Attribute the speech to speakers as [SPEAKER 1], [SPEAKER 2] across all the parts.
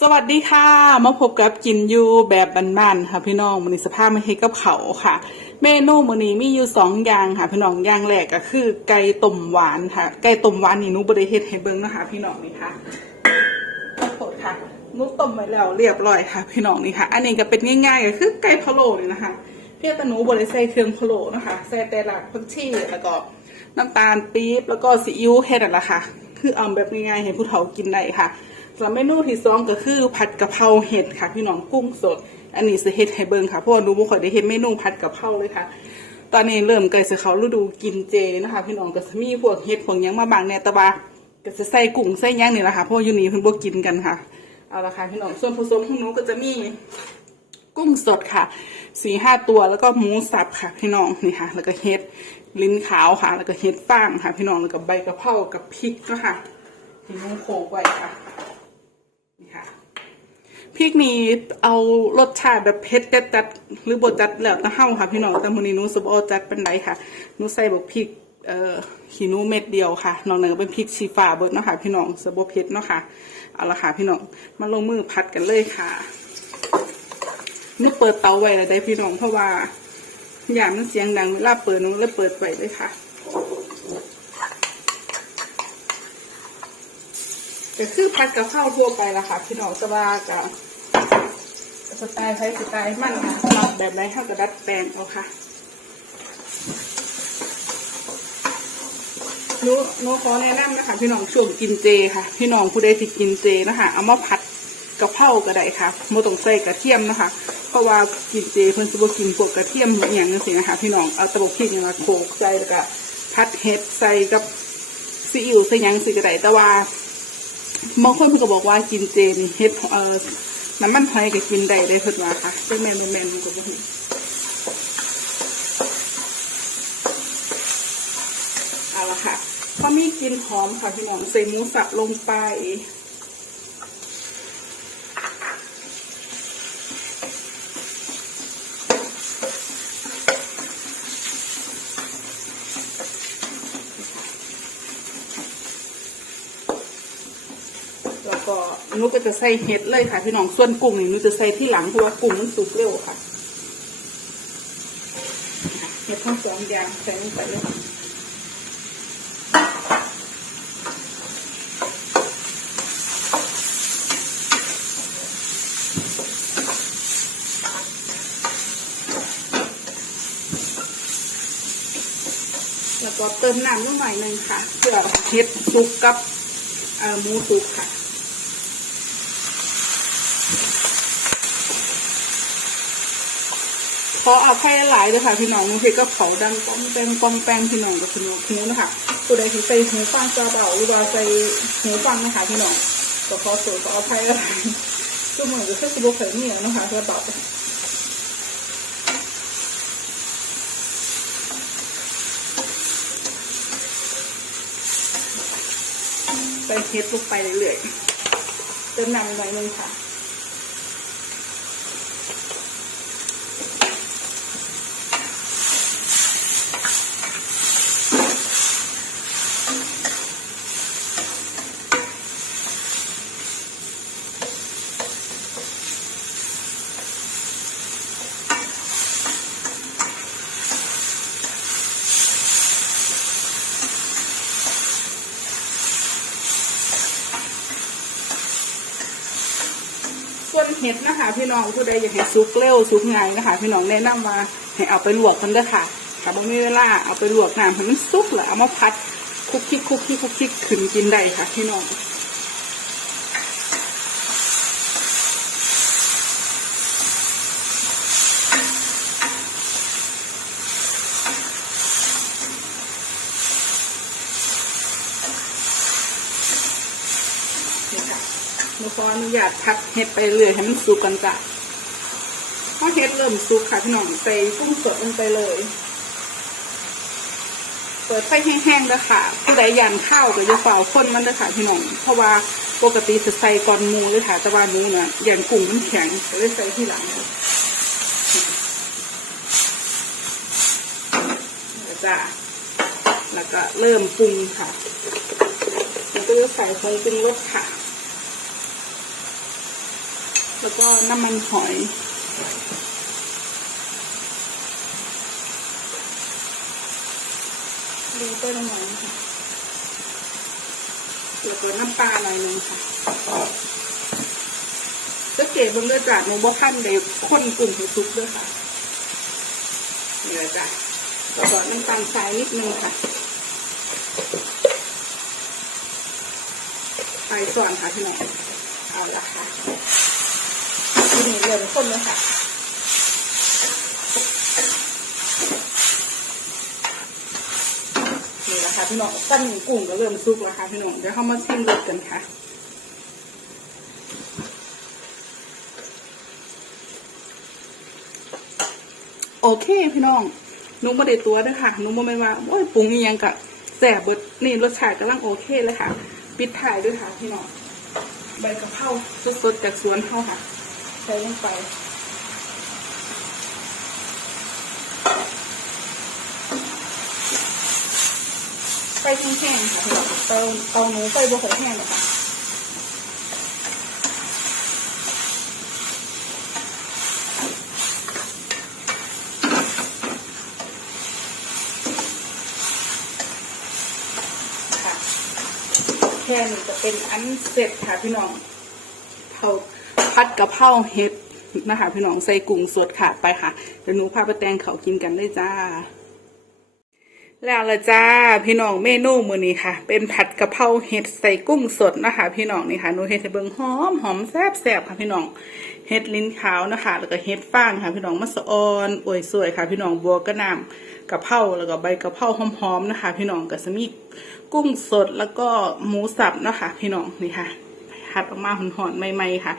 [SPEAKER 1] สวัสดีค่ะ มาพบกับกินยูแบบบ้านๆค่ะ พี่น้องมันนี้สภาพไมาให้กับเขาค่ะ เมนูมื้อนี้มีอยู่สองอย่างค่ะ พี่น้องอย่างแรกก็คือ ไก่ต้มหวานค่ะ ไก่ต้มหวานนี่นูบริเฮ็ดให้เบิ่งนะคะ พี่น้องนี่ค่ะขอโทษค่ะนูต้มไว้แล้วเรียบร้อยค่ะ พี่น้องนี่ค่ะ อันนี้ก็เป็นง่ายๆก็คือไก่พะโล้นี่นะคะ เพียงแต่หนูบริใส่เครื่องพะโล้นะคะใส่แต่หลักผักชีแล้วก็น้ำตาลปี๊บแล้วก็ซีอิ๊วแค่นั้นแหละค่ะ คือเอาแบบง่ายๆให้ผู้เฒ่ากินได้ค่ะ สำหรับเมนูที่สองก็คือผัดกะเพราเห็ดค่ะพี่น้องกุ้งสด อันนี้สิเฮ็ดให้เบิ่งค่ะเพราะว่าหนูบ่ค่อยได้เฮ็ดเมนูผัดกะเพราเลยค่ะ ตอนนี้เริ่มใกล้สิเขาฤดูกินเจนะคะพี่น้องก็จะมีพวกเห็ดพวกยังมาบางแนตะบาก็จะใส่กุ้งใส่หยังนี่แหละค่ะเพราะว่ายูนี่เพิ่นบ่กินกันค่ะเอาละค่ะพี่น้องส่วนผสมของหนูก็จะมีกุ้งสดค่ะสี่ห้าตัวแล้วก็หมูสับค่ะพี่น้องนี่ค่ะ แล้วก็เห็ดลิ้นขาวค่ะ แล้วก็เห็ดฟางค่ะ พี่น้องแล้วก็ใบกะเพรากับพริกนะคะที่นุ่งโขลกไว้ค่ะ พริกนี้เอารสชาติแบบเผ็ดจัดๆหรือบดจัดแล้วแต่เฮาค่ะพี่น้องแต่มื้อนี้หนูสิบ่เอาจัดปานใดค่ะหนูใส่บักพริกเอ่อขี้หนูเม็ดเดียวค่ะนอกนั้นก็เป็นพริกชี้ฟ้าเบิดเนาะค่ะพี่น้องสิบ่เผ็ดเนาะค่ะเอาละค่ะพี่น้องมาลงมือผัดกันเลยค่ะนี่เปิดเตาไว้แล้วได้พี่น้องเพราะว่าอย่ามันเสียงดังเวลาเปิดหนูเลยเปิดไว้เลยค่ะก็คือผัดกะเพราทั่วไปละค่ะพี่น้องสว่ากับ สไตล์ไทยสไตล์มั่นค่ะชอบแบบไหนเท่ากับดัดแปลงเอาค่ะนูนูขอแนะนำนะคะ พี่น้องช่วงกินเจค่ะ พี่น้องผู้ใดที่กินเจนะคะเอามาผัดกะเพราก็ได้ค่ะโมต้องใส่กระเทียมนะคะ เพราะว่ากินเจเพิ่นสิบ่กินพวกกระเทียมอหย่างนั้นสินะคะ พี่น้องเอาตะบกพริกนี่มาโขกใส่แล้วก็ผัดเห็ดใส่กับซีอิ๊วใส่หยังสิก็ได้แต่ว่าบางคนเพิ่นก็บอกว่ากินเจนี่เห็ดเอ่อ น้ำมันหอยก็กินได้เลยเพิ่นว่าค่ะแต่แม่แม่แม่ก็บ่รู้เอาละค่ะพอมีกลิ่นหอมค่ะพี่น้องใส่หมูสับลงไป แล้วก็ หนูก็จะใส่เห็ดเลยค่ะพี่น้องส่วนกุ้งนี่หนูจะใส่ที่หลังเพราะว่ากุ้งมันสุกเร็วค่ะเห็ดทั้งสองอย่างใส่ลงไปเลยค่ะแล้วก็เติมน้ำลงหน่อยหนึ่งค่ะเพื่อเห็ดสุกกับหมูสุกค่ะ ขอเอาแค่หลายเลยค่ะพี่น้องบางทีก็เผาดังป้องแปงป้องแปงพี่น้องกับพี่น้องหูนะคะตัวใดที่ใส่หูฟังกระเบาหรือว่าใส่หูฟังนะคะพี่น้องก็ขอสูตรขอเอาแค่หลายก็เหมือนกับแค่สิบกเข็มเนี่ยนะคะกระเบาใส่เฮ็ดลงไปเรื่อยๆเติมน้ำหน่อยนึงค่ะ ส่วนเห็ดนะคะพี่น้องผู้ใดอยากให้ซุกเร็วซุกง่ายนะคะ พี่น้องแนะนำว่าให้เอาไปลวกกันเด้อค่ะค่ะบ่มีเวลาเอาไปลวกน้ำให้มันซุกแล้วเอามาพัดคุกคิกคุกคิกคุกคิกขึ้นกินได้ค่ะพี่น้อง หนูขออนุญาตพักเห็ดไปเรื่อยให้มันสุกกันจ้ะพอเห็ดเริ่มสุกค่ะพี่น้องใส่กุ้งสดลงไปเลย เปิดไฟแห้งๆแล้วค่ะผู้ใดยันข้าวก็จะเฝ้าคนมันเลยค่ะพี่น้อง เพราะว่าปกติจะใส่ก่อนมูเลยค่ะแต่ว่ามูเนี่ยยันกุ้งมันแข็งก็เลยใส่ที่หลังจ้ะแล้วก็เริ่มปรุงค่ะแล้วก็จะใส่ผงปรุงรสค่ะ แล้วก็น้ำมันหอยดูไปตรงไหนค่ะแล้วก็น้ำปลาหน่อยหนึงค่ะก็เก๋เบิ่งเลือดจัดหนูบ่ขั้นเลยข้นกลุ่มให้ซุปด้วยค่ะนี่แหละจ้ะแล้วก็น้ำตาลทรายนิดนึงค่ะไปส่วนค่ะพี่น้องเอาละค่ะ ทีนี้เริ่มข้นเลยค่ะนี่แหละค่ะพี่น้องตั้งกุ้งก็เริ่มสุกแล้วค่ะพี่น้องเดี๋ยวเข้ามาชิมรสกันค่ะโอเคพี่น้องนุ้ไม่ได้ตัวด้วยค่ะนุ้บ่แม่นว่าโอ้ยปรุงยังกะแสบเบิดนี่รสชาติกำลังโอเคเลยค่ะ ปิดท้ายด้วยค่ะพี่น้องใบกะเพราสดๆจากสวนเขาค่ะ ใส่ลงไปไฟแห้งๆค่ะเตาเตาหนูไฟบ่ค่อยแห้งเลยค่ะค่ะแค่นี้จะเป็นอันเสร็จค่ะพี่น้องเผา พัดกะเพราเห็ดนะคะพี่น้องใส่กุ้งสดค่ะไปค่ะเดี๋ยวหนูพาไปแตงเขากินกันเลยจ้า แล้วละจ้าพี่น้องเมนูมือนี้ค่ะ เป็นผัดกะเพราเห็ดใส่กุ้งสดนะคะ พี่น้องนี่ค่ะหนูเห็ดเบิงหอมหอมแซ่บแซ่บค่ะพี่น้องเห็ดลิ้นขาวนะคะ แล้วก็เห็ดฟางค่ะ พี่น้องมะสออนอวยสวยค่ะ พี่น้องบัวกระนำกะเพราแล้วก็ใบกะเพราหอมๆนะคะ พี่น้องก็จะมีกุ้งสดแล้วก็หมูสับนะคะ พี่น้องนี่ค่ะ ผัดออกมาหอนๆใหม่ๆค่ะ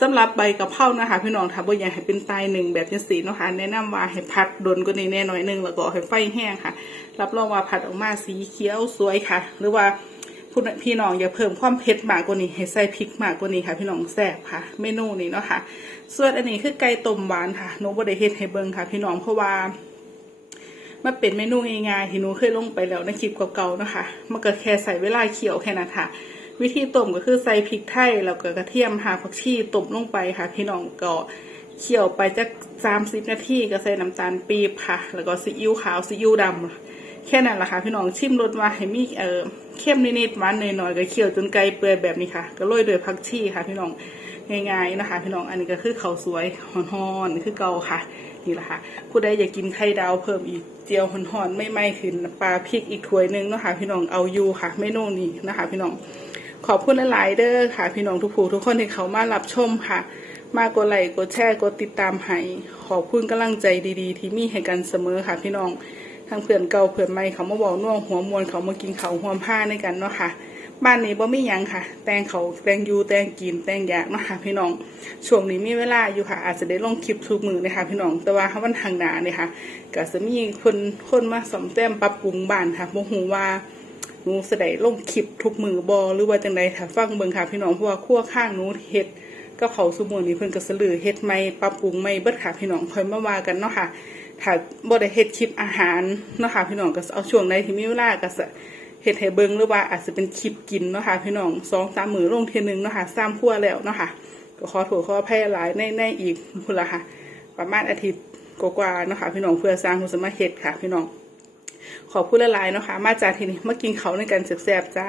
[SPEAKER 1] สำหรับใบกะเพรานะคะ พี่น้องถ้าบ่อยากให้เป็นไตหนึ่งแบบจังสีเนาะค่ะแนะนำว่าให้พัดโดนกว่านี้แน่หน่อยหนึงแล้วก็ให้ไฟแห้งค่ะ รับรองว่าผัดออกมาสีเขียวสวยค่ะ หรือว่าผู้พี่น้องอย่าเพิ่มความเผ็ดมากกว่านี้ให้ใส่พริกมากกว่านี้ค่ะ พี่น้องแซ่บค่ะ เมนูนี้เนาะค่ะส่วนอันนี้คือไก่ต้มหวานค่ะหนูบ่ได้เฮ็ดให้เบิ่งค่ะ พี่น้องเพราะว่ามันเป็นเมนูง่ายๆที่หนูเคยลงไปแล้วในคลิปเก่าๆนะคะมันก็แค่ใส่เวลาเคี่ยวแค่นั้นค่ะ วิธีต้มก็คือใส่พริกไทยแล้วก็กระเทียมหาผักชีต้มลงไปค่ะ พี่น้องก็เคี่ยวไปจักสามสิบนาทีก็ใส่น้ำตาลปี๊บค่ะ แล้วก็ซีอิ๊วขาวซีอิ๊วดำแค่นั้นแหละค่ะ พี่น้องชิมรสว่าให้มีเอ่อเข้มนิดๆหวานหน่อยๆก็เคี่ยวจนไก่เปื่อยแบบนี้ค่ะ ก็โรยด้วยผักชีค่ะ พี่น้องง่ายๆนะคะ พี่น้องอันนี้ก็คือข้าวสวยหอนๆคือเก่าค่ะนี่แหละค่ะผู้ใดอยากกินไข่ดาวเพิ่มอีกเจียวหอนๆไม่ไหม้ขึ้นปลาพริกอีกถ้วยหนึงนะคะพี่น้องเอาอยู่ค่ะเมนูนี้นะคะ พี่น้อง ขอบคุณหลาย ๆ เด้อค่ะ พี่น้องทุกผู้ทุกคนที่เขามารับชมค่ะ มากกดไลค์กดแชร์กดติดตามให้ขอบคุณกำลังใจดีๆ ที่มีให้กันเสมอค่ะ พี่น้องทั้งเพื่อนเก่าเพื่อนใหม่เขามาบอกน่วงหัวมวลเขามากินเขาหัวผ้าในกันเนาะค่ะบ้านนี้บ่มีหยังค่ะ แตงเขาแตงยูแตงกินแตงอยากเนาะค่ะพี่น้อง ช่วงนี้มีเวลาอยู่ค่ะ อาจจะได้ลงคลิปทุกมือเลยค่ะพี่น้อง แต่ว่าวันทางหนาเนี่ยค่ะก็จะมีคนคนมาสมแต้มปรับปรุงบ้านค่ะบ่ฮู้ว่า หนูสดงลงคลิปทุกมือบอหรือว่าจังใดถ้าฟังเบิ่งค่ะพี่น้องเพราะว่าขั้วข้างหนูเฮ็ดก็เขาสมอนี้เพิ่นก็สลือเฮ็ดใหม่ปรับปรุงใหม่เบิดค่ะพี่น้องค่อยมาว่ากันเนาะค่ะถ้าบ่ได้เฮ็ดคลิปอาหารเนาะค่ะพี่น้องก็เอาช่วงใดที่มีเวลาก็จะเฮ็ดให้เบิ่งหรือว่าอาจจะเป็นคลิปกินเนาะค่ะพี่น้องสองสามมือลงเทนึงเนาะค่ะสามขั้วแล้วเนาะค่ะก็ขอโทษขออภัยหลายในในอีกพุ่นละค่ะ ประมาณอาทิตย์กว่าๆเนาะค่ะพี่น้องเพื่อสร้างคุณสมมาเฮ็ดค่ะพี่น้อง ขอพูดละลายเนาะคะมาจากที่นี่มากินเขาวในกันแซ่บๆจ้า